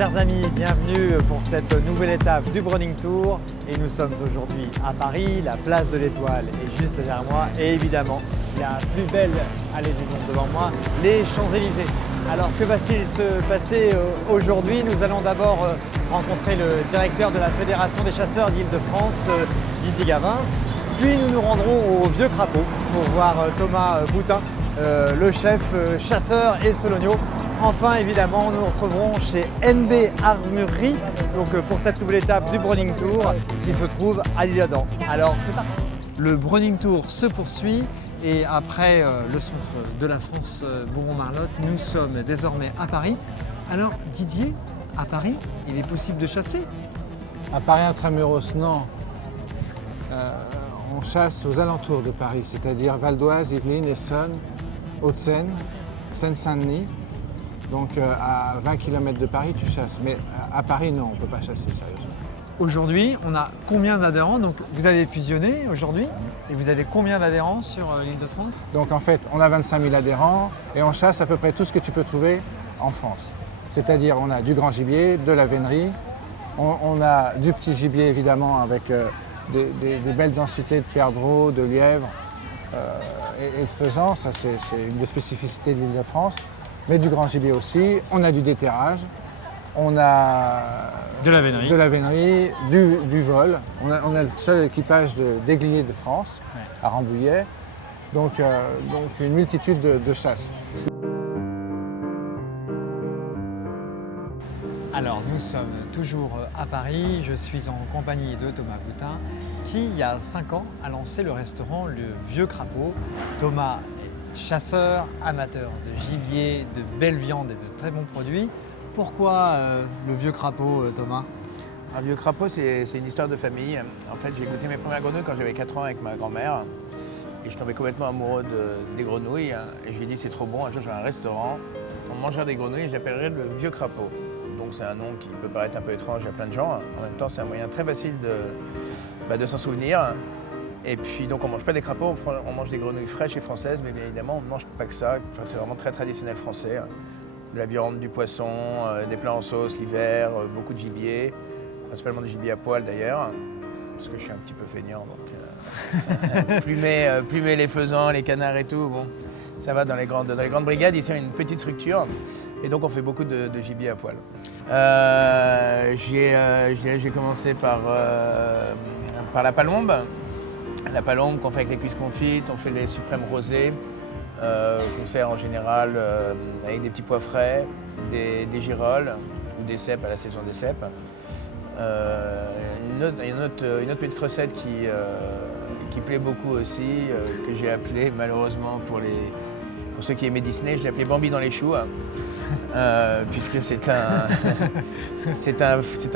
Chers amis, bienvenue pour cette nouvelle étape du Browning Tour. Et nous sommes aujourd'hui à Paris, la place de l'Étoile est juste derrière moi. Et évidemment, la plus belle allée du monde devant moi, les Champs-Élysées. Alors que va-t-il se passer aujourd'hui? Nous allons d'abord rencontrer le directeur de la Fédération des chasseurs d'Île-de-France, Didier Gavin. Puis nous nous rendrons au Vieux Crapaud pour voir Thomas Boutin, le chef chasseur et sologno. Enfin, évidemment, nous nous retrouverons chez NB Armurerie pour cette nouvelle étape du Browning Tour qui se trouve à l'Isle-Adam. Alors, c'est parti. Le Browning Tour se poursuit et après le centre de la France, Bourron-Marlotte, nous sommes désormais à Paris. Alors, Didier, à Paris, il est possible de chasser? À Paris intramuros, non. On chasse aux alentours de Paris, c'est-à-dire Val d'Oise, Yvelines, Essonne, Hauts-de-Seine, Seine-Saint-Denis. Donc à 20 km de Paris, tu chasses. Mais à Paris, non, on ne peut pas chasser sérieusement. Aujourd'hui, on a combien d'adhérents? Donc vous avez fusionné aujourd'hui et vous avez combien d'adhérents sur l'Île-de-France? Donc en fait, on a 25 000 adhérents et on chasse à peu près tout ce que tu peux trouver en France. C'est-à-dire on a du grand gibier, de la vénerie, on a du petit gibier évidemment avec des belles densités de perdreaux, de lièvres et de faisans. Ça c'est une des spécificités de l'Île-de-France. Mais du grand gibier aussi, on a du déterrage, on a de la vénerie, du vol. On a le seul équipage d'aiguillés de France, ouais, à Rambouillet, donc une multitude de chasses. Alors nous sommes toujours à Paris, je suis en compagnie de Thomas Boutin qui, il y a 5 ans, a lancé le restaurant Le Vieux Crapaud. Thomas chasseur, amateur de gibier, de belles viandes et de très bons produits. Pourquoi le Vieux Crapaud, Thomas? Un Vieux Crapaud, c'est une histoire de famille. En fait, j'ai goûté mes premières grenouilles quand j'avais 4 ans avec ma grand-mère. Et je tombais complètement amoureux des grenouilles. Et j'ai dit, c'est trop bon, un jour j'aurai un restaurant. On mangera des grenouilles et je l'appellerai le Vieux Crapaud. Donc c'est un nom qui peut paraître un peu étrange à plein de gens. En même temps, c'est un moyen très facile de s'en souvenir. Et puis donc on ne mange pas des crapauds, on mange des grenouilles fraîches et françaises, mais bien évidemment on ne mange pas que ça. Enfin, c'est vraiment très traditionnel français. De la viande, du poisson, des plats en sauce l'hiver, beaucoup de gibier, principalement du gibier à poil d'ailleurs, parce que je suis un petit peu feignant, donc plumer les faisans, les canards et tout, bon, ça va dans les grandes brigades. Ici on a une petite structure et donc on fait beaucoup de gibier à poil. J'ai commencé par la palombe. La palombe qu'on fait avec les cuisses confites, on fait les suprêmes rosés, qu'on sert en général avec des petits pois frais, des girolles ou des cèpes à la saison des cèpes. Une autre petite recette qui plaît beaucoup aussi, que j'ai appelée malheureusement pour ceux qui aimaient Disney, je l'ai appelée Bambi dans les choux, puisque c'est un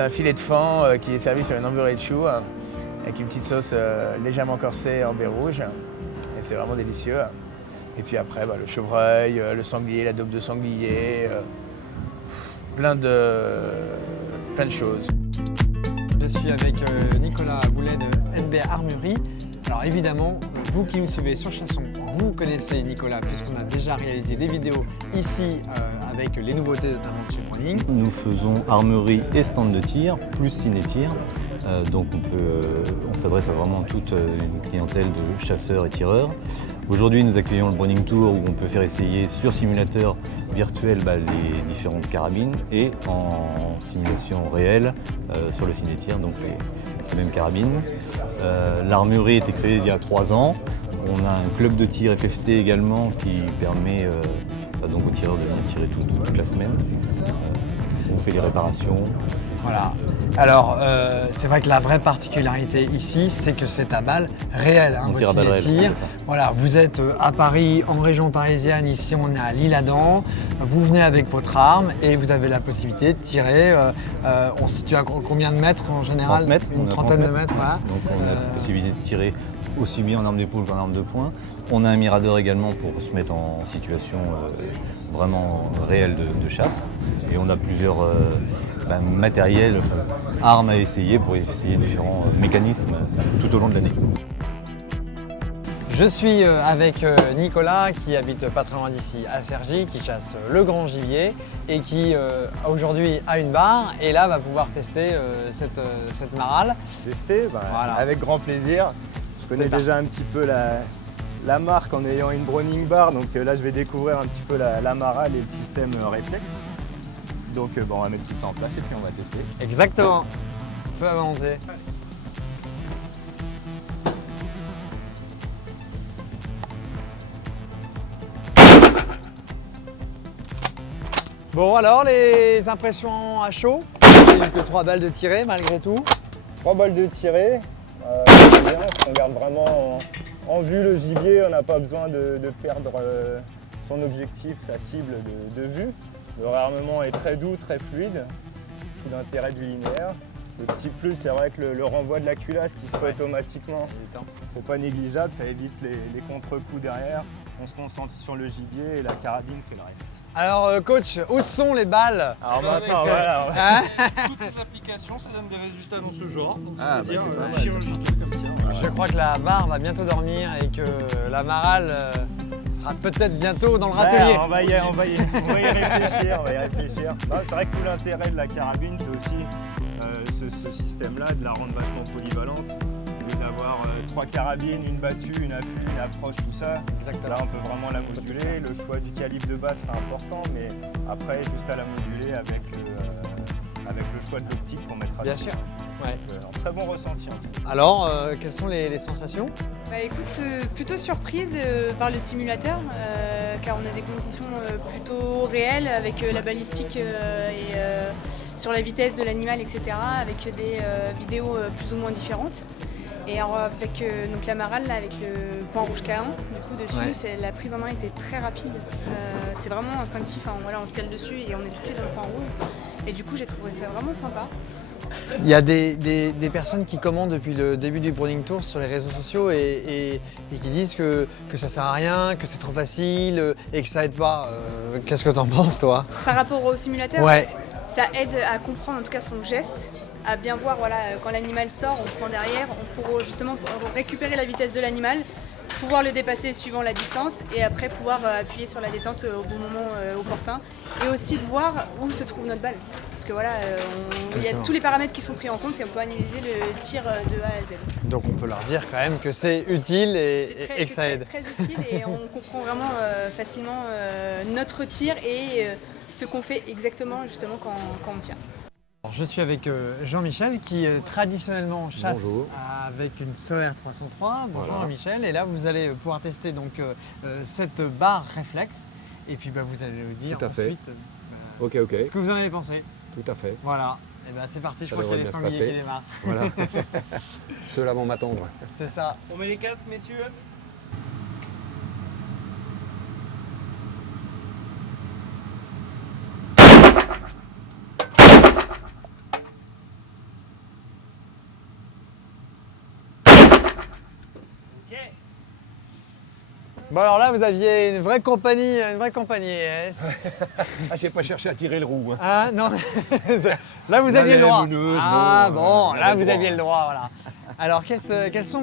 filet de fan qui est servi sur une emburrée de choux, avec une petite sauce légèrement corsée en baie rouge. Et c'est vraiment délicieux. Et puis après, le chevreuil, le sanglier, la daube de sanglier, plein de choses. Je suis avec Nicolas Boulet de NB Armurerie. Alors évidemment, vous qui nous suivez sur Chasson, vous connaissez Nicolas puisqu'on a déjà réalisé des vidéos ici avec les nouveautés notamment de chez Browning. Nous faisons armurerie et stand de tir, plus ciné-tir. Donc on s'adresse à vraiment toute une clientèle de chasseurs et tireurs. Aujourd'hui, nous accueillons le Browning Tour où on peut faire essayer sur simulateur virtuel les différentes carabines et en simulation réelle sur le ciné-tir, donc ces mêmes carabines. L'armurerie a été créée il y a 3 ans. On a un club de tir FFT également qui permet donc aux tireurs de venir tirer toute la semaine. On fait les réparations. Voilà. Alors, c'est vrai que la vraie particularité ici, c'est que c'est à balles réelles, hein, votre ciné-tir. Voilà, vous êtes à Paris, en région parisienne, ici on est à l'Isle-Adam. Vous venez avec votre arme et vous avez la possibilité de tirer. On se situe à combien de mètres en général? 30 mètres, une trentaine de mètres, voilà. Donc on a la possibilité de tirer aussi bien en arme d'épaule qu'en arme de poing. On a un mirador également pour se mettre en situation vraiment réelle de chasse. Et on a plusieurs matériels, armes à essayer pour essayer différents mécanismes tout au long de l'année. Je suis avec Nicolas qui habite pas très loin d'ici à Cergy, qui chasse le grand gibier et qui aujourd'hui a une barre et là va pouvoir tester cette marale. Tester, Voilà. avec grand plaisir. Je connais C'est parti. déjà un petit peu la marque en ayant une Browning Bar, donc là je vais découvrir un petit peu la marale et le système réflexe. Donc on va mettre tout ça en place et puis on va tester. Exactement. Feu à volonté. Bon alors, les impressions à chaud? J'ai eu que 3 balles de tirée malgré tout. 3 balles de tirée, c'est bien, on garde vraiment en vue le gibier, on n'a pas besoin de perdre son objectif, sa cible de vue. Le réarmement est très doux, très fluide, tout l'intérêt du linéaire. Le petit plus, c'est vrai que le renvoi de la culasse qui se fait automatiquement, c'est pas négligeable, ça évite les contre-coups derrière. On se concentre sur le gibier et la carabine fait le reste. Alors coach, où sont les balles? Alors maintenant, voilà. Hein? Toutes ces applications, ça donne des résultats dans ce genre. Donc Ah, c'est-à-dire bah, c'est pas mal. chirurgical comme ça. Je crois que la barre va bientôt dormir et que la marale sera peut-être bientôt dans le râtelier. Ouais, on va y réfléchir, on va y réfléchir. Non, c'est vrai que tout l'intérêt de la carabine, c'est aussi ce système-là, de la rendre vachement polyvalente. Au lieu d'avoir 3 carabines, une battue, une affût, une approche, tout ça. Exactement. Là, on peut vraiment la moduler. Le choix du calibre de base sera important, mais après, juste à la moduler avec le choix de l'optique qu'on mettra Bien dessus. sûr. Ouais. Donc, un très bon ressenti. En tout cas. Alors, quelles sont les sensations? Bah écoute, plutôt surprise par le simulateur, car on a des conditions plutôt réelles avec la balistique et sur la vitesse de l'animal, etc., avec des vidéos plus ou moins différentes. Et alors avec donc la marale, là, avec le point rouge K1, du coup dessus, Ouais. la prise en main était très rapide. C'est vraiment instinctif, hein, voilà, on se cale dessus et on est tout de suite dans le point rouge. Et du coup, j'ai trouvé ça vraiment sympa. Il y a des personnes qui commandent depuis le début du Browning Tour sur les réseaux sociaux et qui disent que ça sert à rien, que c'est trop facile et que ça aide pas. Qu'est-ce que t'en penses toi? Par rapport au simulateur, Ouais, ça aide à comprendre en tout cas son geste, à bien voir voilà, quand l'animal sort, on prend derrière, pour justement récupérer la vitesse de l'animal, pouvoir le dépasser suivant la distance et après pouvoir appuyer sur la détente au bon moment opportun et aussi de voir où se trouve notre balle. Parce que voilà, il y a Exactement. tous les paramètres qui sont pris en compte et on peut analyser le tir de A à Z. donc on peut leur dire quand même que c'est utile et que ça aide. C'est très utile et on comprend vraiment facilement notre tir et ce qu'on fait exactement justement quand on tire. Alors, je suis avec Jean-Michel qui traditionnellement chasse Bonjour. avec une SOR 303. Bonjour Voilà. Jean-Michel. Et là vous allez pouvoir tester donc cette barre réflexe et puis vous allez nous dire Tout à fait. ensuite Ok, ce que vous en avez pensé. tout à fait. Voilà. Et c'est parti, je Ça crois qu'il y a les devrait bien se sangliers passer. qui démarrent. Voilà. Ceux-là vont m'attendre. C'est ça. On met les casques, messieurs. Ok. Bon alors là vous aviez une vraie compagnie S. Ah, j'ai pas cherché à tirer le roux. Hein. Ah non, là vous La aviez le droit. lameneuse, Ah bon, bon, on là avait vous le droit. aviez le droit, voilà. Alors quelles sont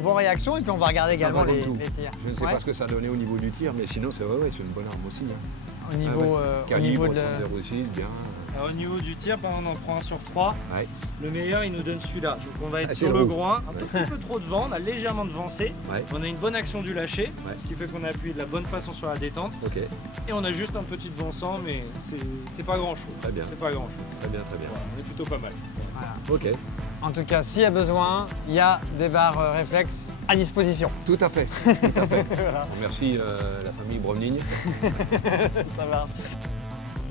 vos réactions et puis on va regarder également Ça va les, dans tout. les tirs. Je ne sais Ouais. pas ce que ça a donné au niveau du tir, mais sinon c'est vrai, c'est une bonne arme aussi. Hein. Au niveau, au niveau Calibre de 306, bien. Alors, au niveau du tir, par exemple, on en prend un sur 3. Ouais. Le meilleur, il nous donne celui-là. Donc on va être Ah, c'est sur le le roux. groin, un tout petit peu trop de vent, on a légèrement devancé. Ouais. On a une bonne action du lâcher, Ouais. ce qui fait qu'on appuie de la bonne façon sur la détente. Ok, Et on a juste un petit devançant, mais c'est pas grand chose. Très bien. C'est pas grand chose. très bien, très bien. Voilà, on est plutôt pas mal. voilà. Ok, En tout cas, s'il y a besoin, il y a des barres réflexes à disposition. tout à fait. Tout à fait. On remercie la famille Browning. Ça va.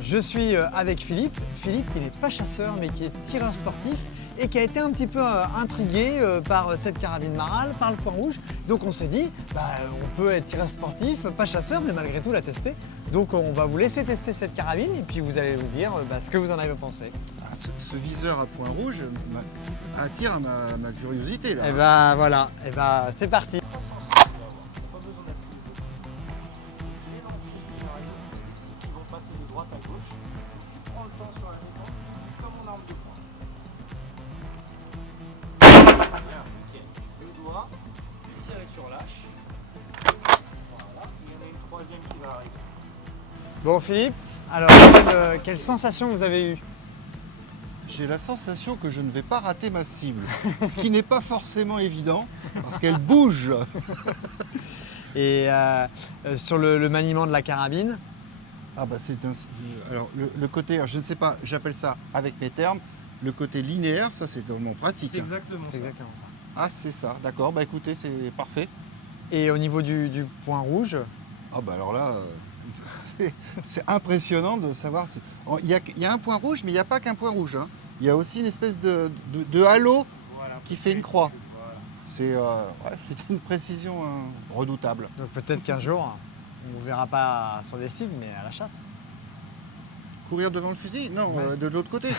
Je suis avec Philippe. Philippe qui n'est pas chasseur mais qui est tireur sportif et qui a été un petit peu intrigué par cette carabine marale, par le point rouge. Donc on s'est dit, on peut être tireur sportif, pas chasseur, mais malgré tout la tester. Donc on va vous laisser tester cette carabine et puis vous allez nous dire ce que vous en avez pensé. Ah, ce viseur à point rouge attire ma curiosité là. Et voilà, c'est parti. Pas besoin d'appuyer. Les lanciers qui arrivent, ici, qui vont passer de droite à gauche. Tu prends le temps sur la détente, comme en arme de poing. Bien, ok. Le doigt, tu tires et tu relâches. Bon Philippe, alors quelle sensation vous avez eue? J'ai la sensation que je ne vais pas rater ma cible, ce qui n'est pas forcément évident, parce qu'elle bouge. Et sur le maniement de la carabine? Ah bah c'est alors le côté, alors je ne sais pas, j'appelle ça avec mes termes, le côté linéaire, ça c'est vraiment pratique. C'est exactement C'est ça. exactement ça. Ah c'est ça, d'accord, bah écoutez, c'est parfait. Et au niveau du point rouge? Ah bah alors là, c'est impressionnant de savoir. Il y a un point rouge, mais il n'y a pas qu'un point rouge, hein. Il y a aussi une espèce de halo Voilà. qui fait une croix. Voilà. C'est une précision redoutable. Donc peut-être qu'un jour, on ne vous verra pas sur des cibles, mais à la chasse. Courir devant le fusil? Non, Ouais. de l'autre côté.